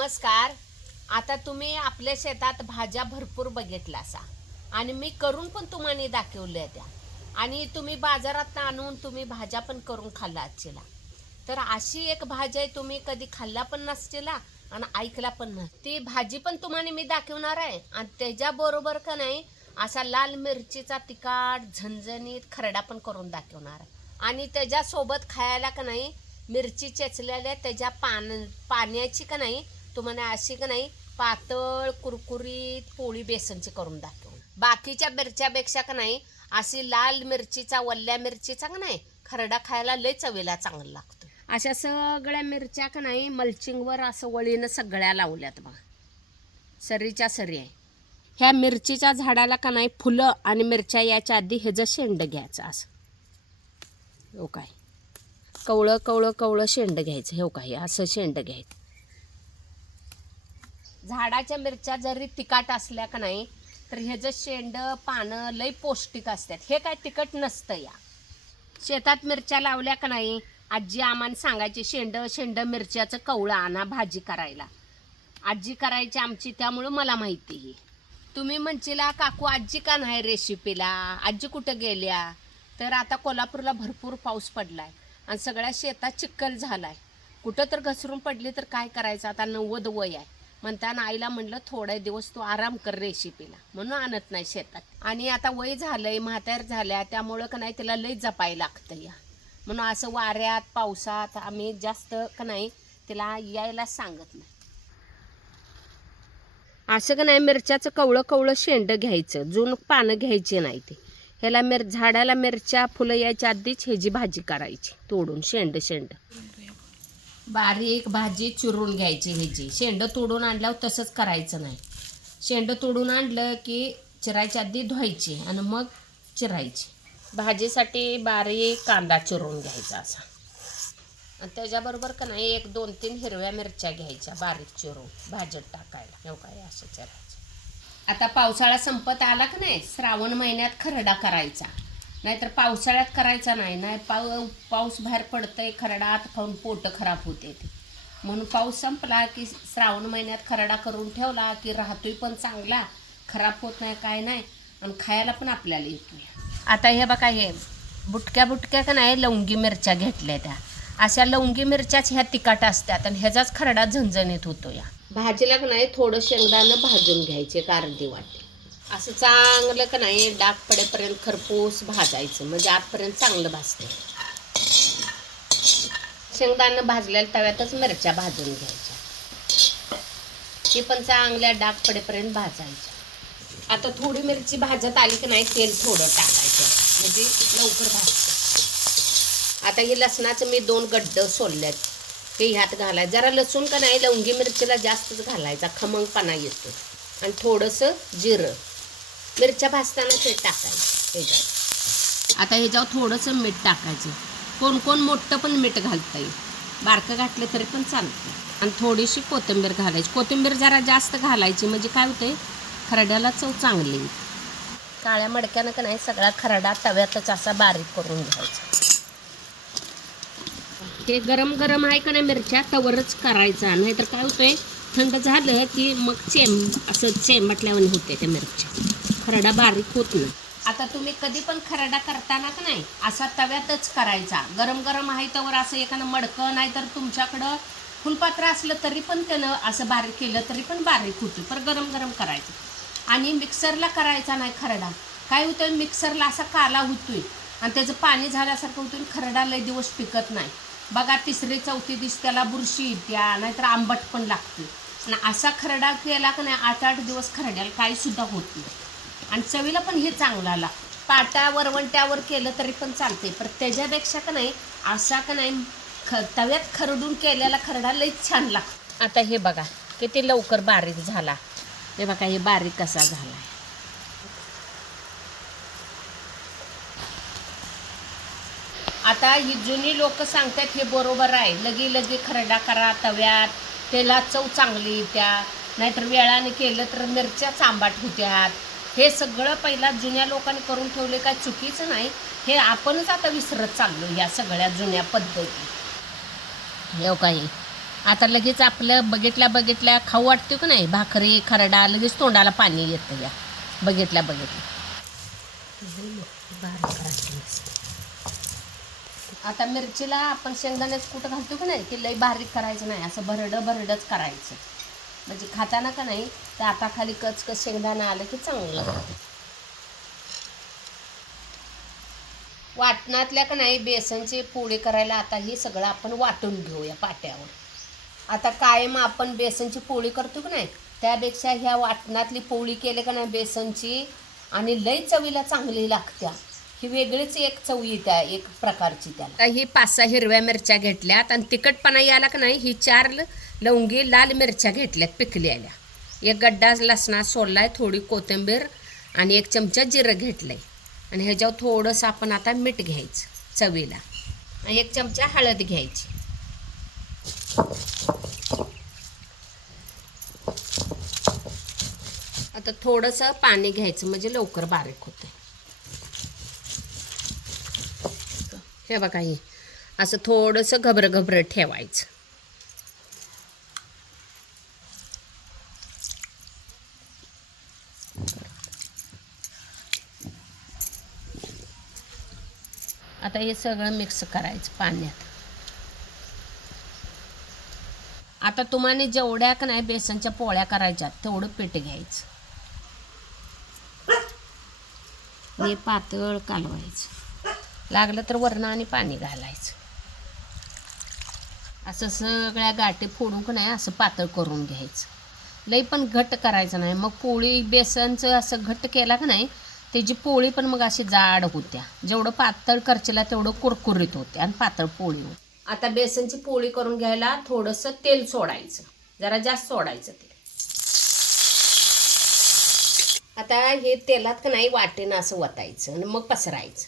नमस्कार. आता तुम्ही आपल्या शेतात भाज्या भरपूर बघितल्या असा आणि मी करून पण तुम्हाला दाखवल्या त्या. आणि तुम्ही बाजारात आणून तुम्ही भाज्या पण करून खाल्ला आजचीला तर अशी एक भाजी आहे तुम्ही कधी खाल्ला पण नसतीला आणि ऐकला पण नस ती भाजी पण तुम्हाला मी दाखवणार आहे. आणि त्याच्याबरोबर का नाही असा लाल मिरचीचा तिखट झणझणीत खरडा पण करून दाखवणार आहे. आणि त्याच्यासोबत खायला का नाही मिरची चेचलेल्या त्याच्या पान पाण्याची का नाही तुम्हाला अशी का नाही पातळ कुरकुरीत पोळी बेसनची करून दाखवून बाकीच्या मिरच्यापेक्षा का नाही अशी लाल मिरचीचा वल्ल्या मिरचीचा का नाही खरडा खायला लय चवीला चांगला लागतो. अशा सगळ्या मिरच्या का नाही मल्चिंगवर असं वळीनं सगळ्या लावल्यात बघा. सरीच्या सरी आहे. ह्या मिरचीच्या झाडाला का नाही फुलं आणि मिरच्या याच्या आधी ह्याचं शेंड घ्यायचं असं. हो काय? कवळं कवळं कवळं शेंड घ्यायचं. हो काय? असं शेंड घ्यायचं. झाडाच्या मिरच्या जरी तिखट असल्या का नाही तर ह्याचं शेंड पानं लई पौष्टिक असतात. हे काय तिखट नसतं या. शेतात मिरच्या लावल्या का नाही आजी आम्हाला सांगायची शेंड शेंड मिरच्याचं कवळं आणा भाजी करायला. आजी करायची आमची त्यामुळं मला माहिती आहे तुम्ही म्हणशीला काकू आजी का नाही रेसिपीला आजी कुठं गेल्या? तर आता कोल्हापूरला भरपूर पाऊस पडलाय आणि सगळ्या शेतात चिखल झालाय. कुठं तर घसरून पडली तर काय करायचं? आता नव्वद वय आहे. म्हणताना आईला म्हणलं थोडे दिवस तू आराम कर रेसिपीला म्हणून आणत नाही शेतात. आणि आता वय झालंय म्हातार झाल्या त्यामुळं का नाही तिला लई जपायला लागतं या. म्हणून असं वाऱ्यात पावसात आम्ही जास्त का नाही तिला यायला सांगत नाही. असं का नाही मिरच्याचं कवळं कवळं शेंड घ्यायचं जून पानं घ्यायची नाही ते. ह्याला मिर झाडाला मिरच्या फुलं यायच्या आधीच ह्याची भाजी करायची तोडून शेंड शेंड. बारीक भाजी चिरून घ्यायची ह्याची. शेंडं तोडून आणल्यावर तसंच करायचं नाही. शेंडं तोडून आणलं की चिरायच्या आधी धुवायची आणि मग चिरायची. भाजीसाठी बारीक कांदा चिरून घ्यायचा असा. आणि त्याच्याबरोबर का नाही एक दोन तीन हिरव्या मिरच्या घ्यायच्या बारीक चिरून. भाजीत टाकायला. हे काय असं चिरायचं. आता पावसाळा संपत आला का नाही? श्रावण महिन्यात खरडा करायचा. नाहीतर पावसाळ्यात करायचा नाही. नाही पाव पाऊस बाहेर पडतंय खरडा आत खाऊन पोट खराब होते ते. म्हणून पाऊस संपला की श्रावण महिन्यात खरडा करून ठेवला की राहतोय पण चांगला खराब होत नाही काय नाही आणि खायला पण आपल्याला येतोय. आता हे बघा हे बुटक्या बुटक्या का नाही लवंगी मिरच्या घेतल्या त्या. अशा लवंगी मिरच्याच ह्या तिखट असतात आणि ह्याचाच खरडा झणझणीत होतो या भाजीला का नाही थोडं शेंगदाणं भाजून घ्यायचे एक अर्धी वाटी. असं चांगलं का नाही डाग पडेपर्यंत खरपूस भाजायचं. म्हणजे आतपर्यंत चांगलं भाजतं. शेंगदाणं भाजलेल्या तव्यातच मिरच्या भाजून घ्यायच्या. ती पण चांगल्या डाग पडेपर्यंत भाजायच्या. आता थोडी मिरची भाजत आली की नाही तेल थोडं टाकायचं. म्हणजे लवकर भाजतं. आता हे लसणाचं मी दोन गड्ड सोलल्यात. ते ह्यात घालायचं. जरा लसूण का नाही लवंगी मिरचीला जास्तच घालायचा. खमंगपणा येतो. आणि थोडंसं जिरं. मिरच्या भाजताना ते टाकायचं आता ह्याच्यावर थोडंसं मीठ टाकायचं. कोण कोण मोठं पण मीठ घालता येईल. बारकं घातलं तरी पण चालतं. आणि थोडीशी कोथिंबीर घालायची. कोथिंबीर जरा जास्त घालायची म्हणजे काय होते खरड्याला चव चांगली काळ्या मडक्यानं का नाही सगळा खरडा तव्यातच असा बारीक करून घ्यायचा. हे गरम गरम आहे का नाही मिरच्या? तवरच करायचा. नाहीतर काय होतंय? थंड झालं की मग चेंब असं चेंबटल्यावर होते त्या मिरच्या. खरडा बारीक होत नाही. आता तुम्ही कधी पण खरडा करताना का नाही असा तव्यातच करायचा. गरम गरम आहे तर असं एखादं मडकं नाही तर तुमच्याकडं फुलपात्र असलं तरी पण त्यानं असं बारीक केलं तरी पण बारीक होतं पर गरम गरम करायचं. आणि मिक्सरला करायचा नाही खरडा. काय होतं मिक्सरला असा काला होतोय आणि त्याचं पाणी झाल्यासारखं होतं खरडा लय दिवस पिकत नाही. बघा तिसरी चौथी दिवस त्याला बुरशी येत्या नाहीतर आंबट पण लागते आणि असा खरडा केला का नाही आठ आठ दिवस खरड्याला काही सुद्धा होत नाही. आणि चवीला पण हे चांगला लागतं पाटा वरवंट्यावर केलं तरी पण चालते पण त्याच्यापेक्षा का नाही असा का नाही ख तव्यात खरडून केलेला खरडा लई छान लागतो. आता हे बघा किती लवकर बारीक झाला. हे बघा हे बारीक कसा झाला. आता ही जुनी लोक सांगतात हे बरोबर आहे. लगी लगी खरडा करा तव्यात त्याला चव चांगली येत्या. नाहीतर वेळाने केलं तर मिरच्या चांबाट होत्यात. हे सगळं पहिला जुन्या लोकांनी करून ठेवले काय चुकीचं नाही. हे आपणच आता विसरत चाललो या सगळ्या जुन्या पद्धती. हे? काही आता लगेच आपलं बघितल्या बघितल्या खाऊ वाटते की नाही? भाकरी खरडा लगेच तोंडाला पाणी येतं या. बघितल्या बघितल्या. आता मिरचीला आपण शेंगदाण्याच कुठं घालतो की नाही? की लई बारीक करायचं नाही. असं भरडं भरडंच करायचं. म्हणजे खाताना का नाही तर आता खाली कचकच शेंगदाणा आलं की चांगलं. लागतं वाटणातल्या का नाही बेसनची पोळी करायला आता हे सगळं आपण वाटून घेऊया पाट्यावर. आता कायम आपण बेसनची पोळी करतो का नाही त्यापेक्षा ह्या वाटणातली पोळी केली का नाही बेसनची आणि लई चवीला चांगली लागत्या. ही वेगळीच एक चव येत्या एक प्रकारची त्याला. ही पाच सहा हिरव्या मिरच्या घेतल्यात आणि तिखटपणा याला का नाही ही चार ल- लवंगी लाल मिरच्या घेतल्यात पिकलेल्या. एक गड्डा लसणा सोडलाय थोडी कोथिंबीर आणि एक चमचा जिरं घेतलंय. आणि ह्याच्यावर थोडंसं आपण आता मीठ घ्यायचं चवीला. आणि एक चमचा हळद घ्यायची. आता थोडंसं पाणी घ्यायचं म्हणजे लवकर बारीक होते हे बघा हे. असं थोडंसं घबरं घबरं ठेवायचं. आता हे सगळं मिक्स करायचं पाण्यात. आता तुम्हाला जेवढ्या का नाही बेसनच्या पोळ्या करायच्या तेवढं पीठ घ्यायचं. हे पातळ कालवायचं. लागलं तर वरण आणि पाणी घालायचं. असं सगळ्या गाठी फोडून का नाही असं पातळ करून घ्यायचं. लई पण घट्ट करायचं नाही. मग पोळी बेसनचं असं घट्ट केला का नाही त्याची पोळी पण मग अशी जाड होत्या. जेवढं पातळ करचेला तेवढं कुरकुरीत होते आणि पातळ पोळी होती. आता बेसनची पोळी करून घ्यायला थोडंसं तेल सोडायचं. जरा जास्त सोडायचं तेल. आता हे तेलात का नाही वाटेनं असं वतायचं आणि मग पसरायचं.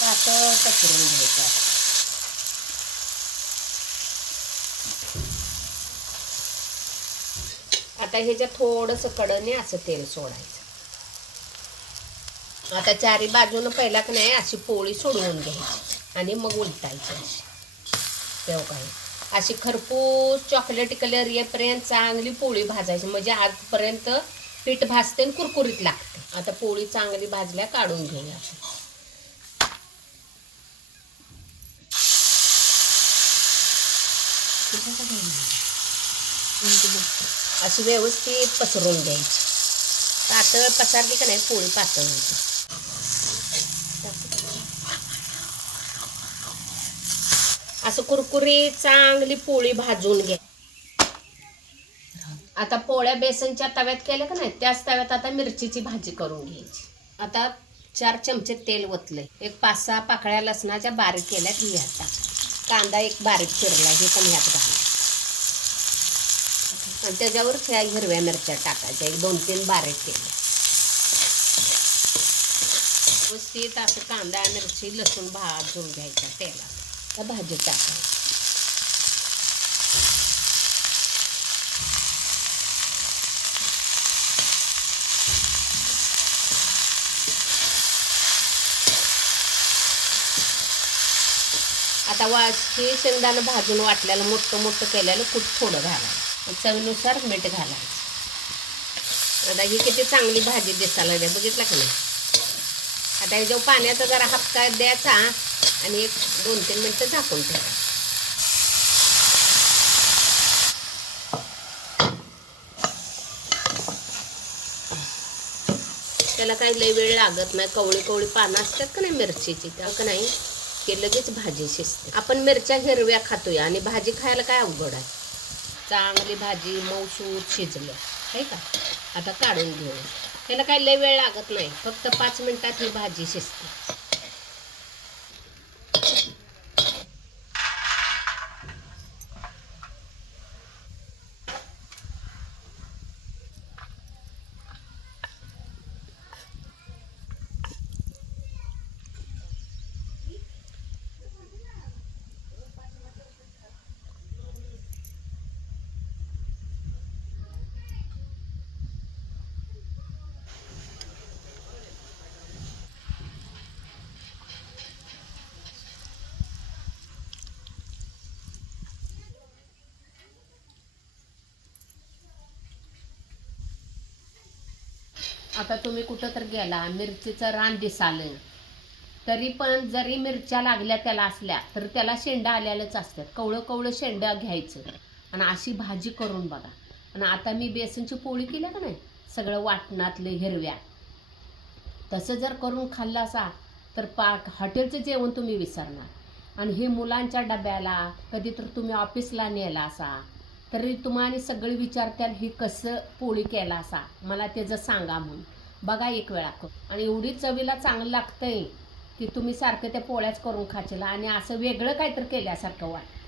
पातळ पसरून घ्यायचं आता ह्याच्यात थोडंसं कडने असं तेल सोडायचं. आता चारी बाजूनं पहिला की नाही अशी पोळी सोडवून घ्यायची आणि मग उलटायची अशी. तेव्हा काय? अशी खरपूस चॉकलेट कलर येपर्यंत चांगली पोळी भाजायची. म्हणजे आजपर्यंत पीठ भाजते आणि कुरकुरीत लागते. आता पोळी चांगली भाजल्या काढून घेऊया. आपण अशी व्यवस्थित पसरून घ्यायची. पातळ पसरली का नाही पोळी पातळ होती. असं कुरकुरी चांगली पोळी भाजून घ्या. आता पोळ्या बेसनच्या तव्यात केल्या का नाही त्याच तव्यात आता मिरचीची भाजी करून घ्यायची. आता चार चमचे तेल ओतले एक पाच सहा पाकळ्या लसणाच्या बारीक केल्या ह्यात कांदा एक बारीक चिरला हे पण ह्यात घाला. आणि त्याच्यावर ह्या हिरव्या मिरच्या टाकायच्या. एक दोन तीन बारीक केल्या व्यवस्थित असं कांदा मिरची लसूण भाजून घ्यायचा तेलात. त्या भाजी टाकायचं आता वा शेंगदाणं भाजून वाटल्याला मोठं मोठं केल्याला खूप थोडं घालायचं. चवीनुसार मीठ घालायचं. आता ही किती चांगली भाजी दिसायला द्या बघितलं का नाही? आता हे जो पाण्याचा जरा हपका द्यायचा आणि एक दोन तीन मिनटं झाकून ठेवायचं त्याला काही लई वेळ लागत नाही. कवळी कवळी पानं असतात का नाही मिरचीची? त्या का नाही? की लगेच भाजी शिजते. आपण मिरच्या हिरव्या खातोय आणि भाजी खायला काय अवघड आहे? चांगली भाजी मऊसूर शिजलं. आहे का? आता काढून घेऊ त्याला काही लय वेळ लागत नाही. फक्त पाच मिनटात ही भाजी शिजते. आता तुम्ही कुठं तर गेला मिरचीचं रान दिसालं तरी पण जरी मिरच्या लागल्या त्याला असल्या तर त्याला शेंडा आलेल्याच असतात कवळं कवळं शेंडा घ्यायचं आणि अशी भाजी करून बघा. आणि आता मी बेसनची पोळी केल्या का नाही? सगळं वाटणातले हिरव्या. तसं जर करून खाल्लं असा तर पाक हॉटेलचं जेवण तुम्ही विसरणार. आणि हे मुलांच्या डब्याला कधी तर तुम्ही ऑफिसला नेला असा तरी तुम्हाला सगळे विचारत्याल हे कसं पोळी केला असा मला त्याचं सांगा म्हणून. बघा एक वेळा. करून आणि एवढी चवीला चांगलं लागतंय की तुम्ही सारखं त्या पोळ्याच करून खाचेला आणि असं वेगळं काहीतरी केल्यासारखं वाटतं